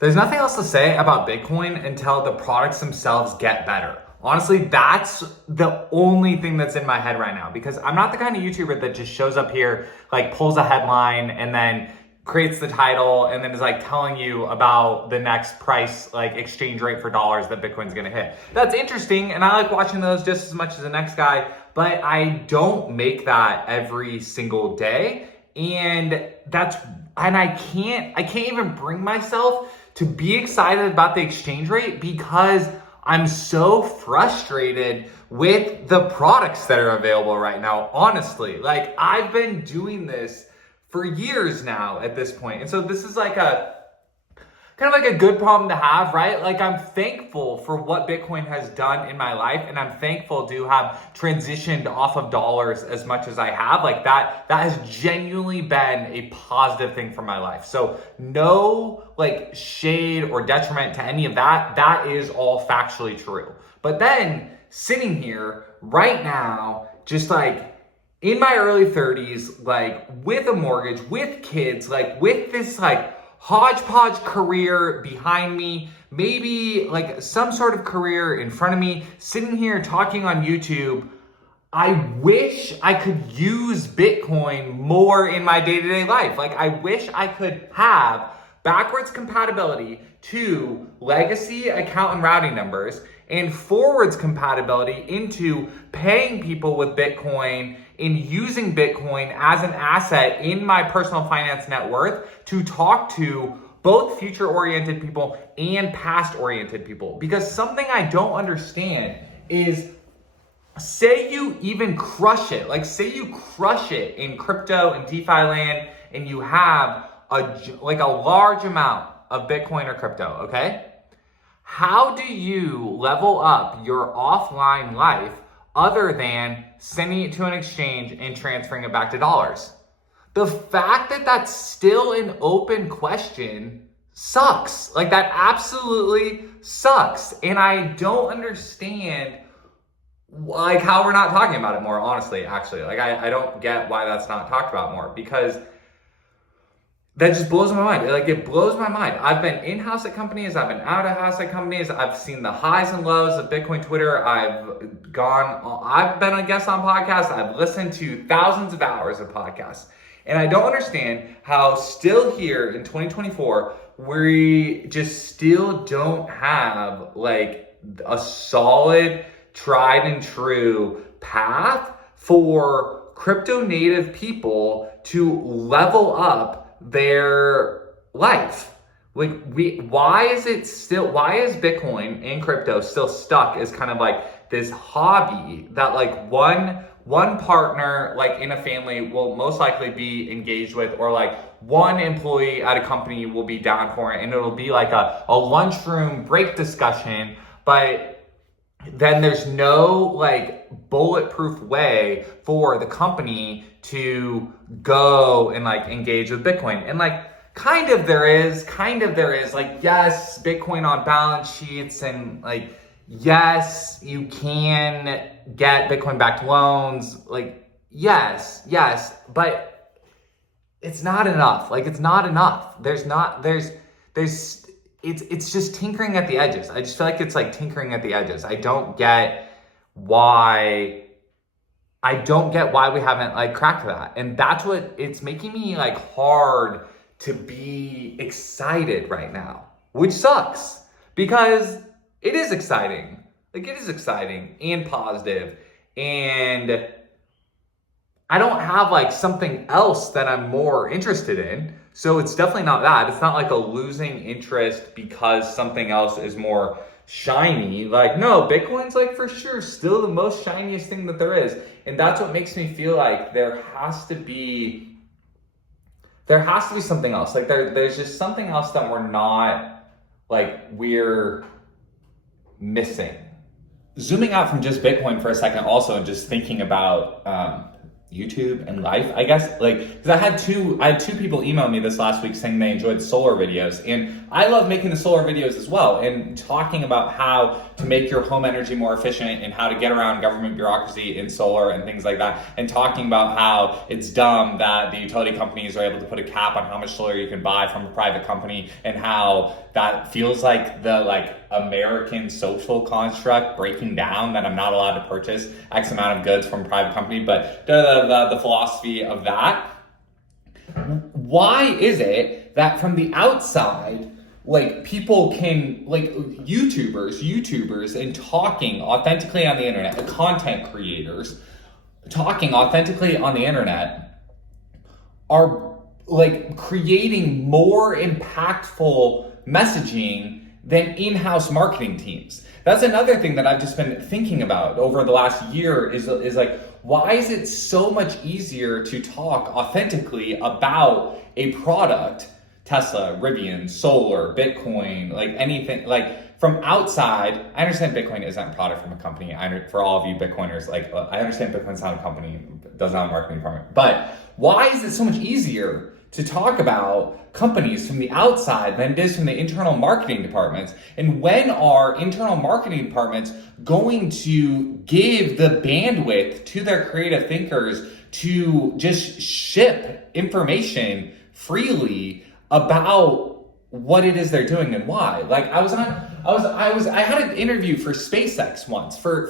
There's nothing else to say about Bitcoin until the products themselves get better. Honestly, that's the only thing that's in my head right now, because I'm not the kind of YouTuber that just shows up here, like pulls a headline and then creates the title and then is like telling you about the next price, like exchange rate for dollars that Bitcoin's gonna hit. That's interesting, and I like watching those just as much as the next guy, but I don't make that every single day. And I can't even bring myself to be excited about the exchange rate because I'm so frustrated with the products that are available right now. Honestly, like I've been doing this for years now at this point. And so this is like a kind of like a good problem to have, right? Like I'm thankful for what Bitcoin has done in my life, and I'm thankful to have transitioned off of dollars as much as I have. Like that has genuinely been a positive thing for my life. So no like shade or detriment to any of that. That is all factually true. But then sitting here right now, just like in my early 30s, like with a mortgage, with kids, like with this like hodgepodge career behind me, maybe like some sort of career in front of me, sitting here talking on YouTube, I wish I could use Bitcoin more in my day-to-day life. Like I wish I could have backwards compatibility to legacy account and routing numbers and forwards compatibility into paying people with Bitcoin and using Bitcoin as an asset in my personal finance net worth to talk to both future-oriented people and past-oriented people. Because something I don't understand is, say you even crush it, like say you crush it in crypto and DeFi land and you have a large amount of Bitcoin or crypto, okay? How do you level up your offline life other than sending it to an exchange and transferring it back to dollars? The fact that that's still an open question sucks. Like that absolutely sucks. And I don't understand like how we're not talking about it more, honestly, actually. Like I don't get why that's not talked about more, because that just blows my mind. Like it blows my mind. I've been in-house at companies. I've been out-of-house at companies. I've seen the highs and lows of Bitcoin Twitter. I've been a guest on podcasts. I've listened to thousands of hours of podcasts. And I don't understand how still here in 2024, we just still don't have like a solid, tried and true path for crypto native people to level up their life. Like why is Bitcoin and crypto still stuck as kind of like this hobby that like one partner like in a family will most likely be engaged with, or like one employee at a company will be down for it, and it'll be like a lunchroom break discussion, but then there's no like bulletproof way for the company to go and like engage with Bitcoin. And like kind of there is like, yes, Bitcoin on balance sheets, and like yes, you can get Bitcoin backed loans, like yes, but it's not enough. Like it's not enough. It's just tinkering at the edges. I just feel like it's like tinkering at the edges. I don't get why we haven't like cracked that. And that's what it's making me like hard to be excited right now, which sucks because it is exciting. Like it is exciting and positive, and I don't have like something else that I'm more interested in. So it's definitely not that. It's not like a losing interest because something else is more shiny. Like, no, Bitcoin's like for sure still the most shiniest thing that there is. And that's what makes me feel like there has to be something else. Like there's just something else that we're missing. Zooming out from just Bitcoin for a second also, and just thinking about YouTube and life, I guess, like, because I had two people email me this last week saying they enjoyed the solar videos, and I love making the solar videos as well, and talking about how to make your home energy more efficient and how to get around government bureaucracy in solar and things like that, and talking about how it's dumb that the utility companies are able to put a cap on how much solar you can buy from a private company, and how that feels like the American social construct breaking down, that I'm not allowed to purchase X amount of goods from a private company, but the philosophy of that. Why is it that from the outside, like, people can, like, YouTubers and talking authentically on the internet, the content creators talking authentically on the internet are, like, creating more impactful messaging than in-house marketing teams? That's another thing that I've just been thinking about over the last year is like, why is it so much easier to talk authentically about a product, Tesla, Rivian, solar, Bitcoin, like anything, like from outside? I understand Bitcoin isn't a product from a company. For all of you Bitcoiners, like, I understand Bitcoin's not a company, doesn't have a marketing department, but why is it so much easier to talk about companies from the outside than it is from the internal marketing departments? And when are internal marketing departments going to give the bandwidth to their creative thinkers to just ship information freely about what it is they're doing and why? Like, I had an interview for SpaceX once for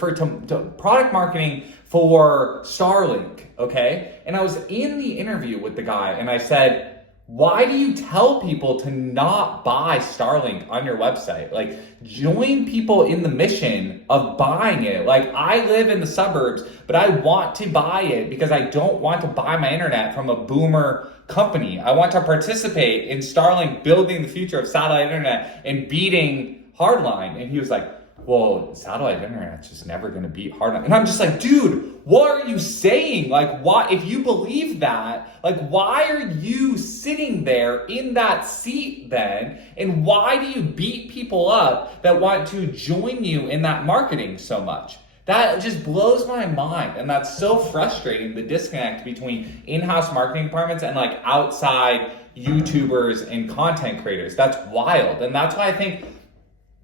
product marketing for Starlink, okay? And I was in the interview with the guy and I said, why do you tell people to not buy Starlink on your website? Like, join people in the mission of buying it. Like, I live in the suburbs, but I want to buy it because I don't want to buy my internet from a boomer company. I want to participate in Starlink building the future of satellite internet and beating hardline. And he was like, well, satellite internet's just never going to beat hardline. And I'm just like, dude, what are you saying? Like, why, if you believe that, like, why are you sitting there in that seat then? And why do you beat people up that want to join you in that marketing so much? That just blows my mind. And that's so frustrating, the disconnect between in-house marketing departments and like outside YouTubers and content creators. That's wild. And that's why I think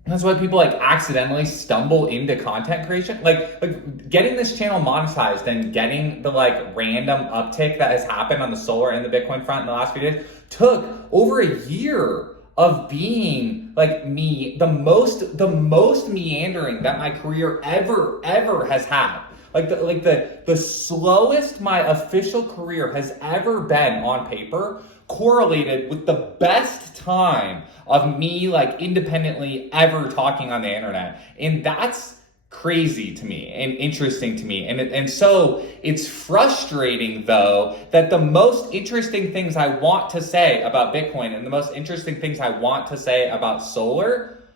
that's why people like accidentally stumble into content creation. Like getting this channel monetized and getting the like random uptick that has happened on the solar and the Bitcoin front in the last few days took over a year of being like me, the most meandering that my career ever has had. Like the slowest my official career has ever been on paper correlated with the best time of me like independently ever talking on the internet. And that's crazy to me and interesting to me. And so it's frustrating though that the most interesting things I want to say about Bitcoin and the most interesting things I want to say about solar,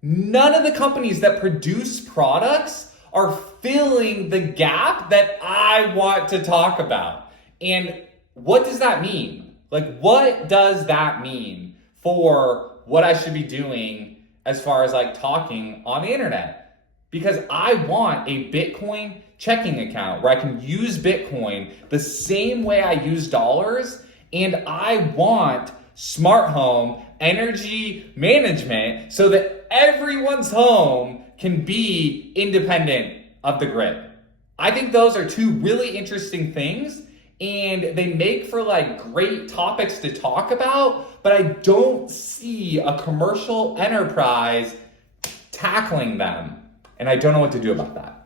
none of the companies that produce products are filling the gap that I want to talk about. And what does that mean? Like, what does that mean for what I should be doing as far as like talking on the internet? Because I want a Bitcoin checking account where I can use Bitcoin the same way I use dollars. And I want smart home energy management so that everyone's home can be independent of the grid. I think those are two really interesting things. And they make for like great topics to talk about, but I don't see a commercial enterprise tackling them. And I don't know what to do about that.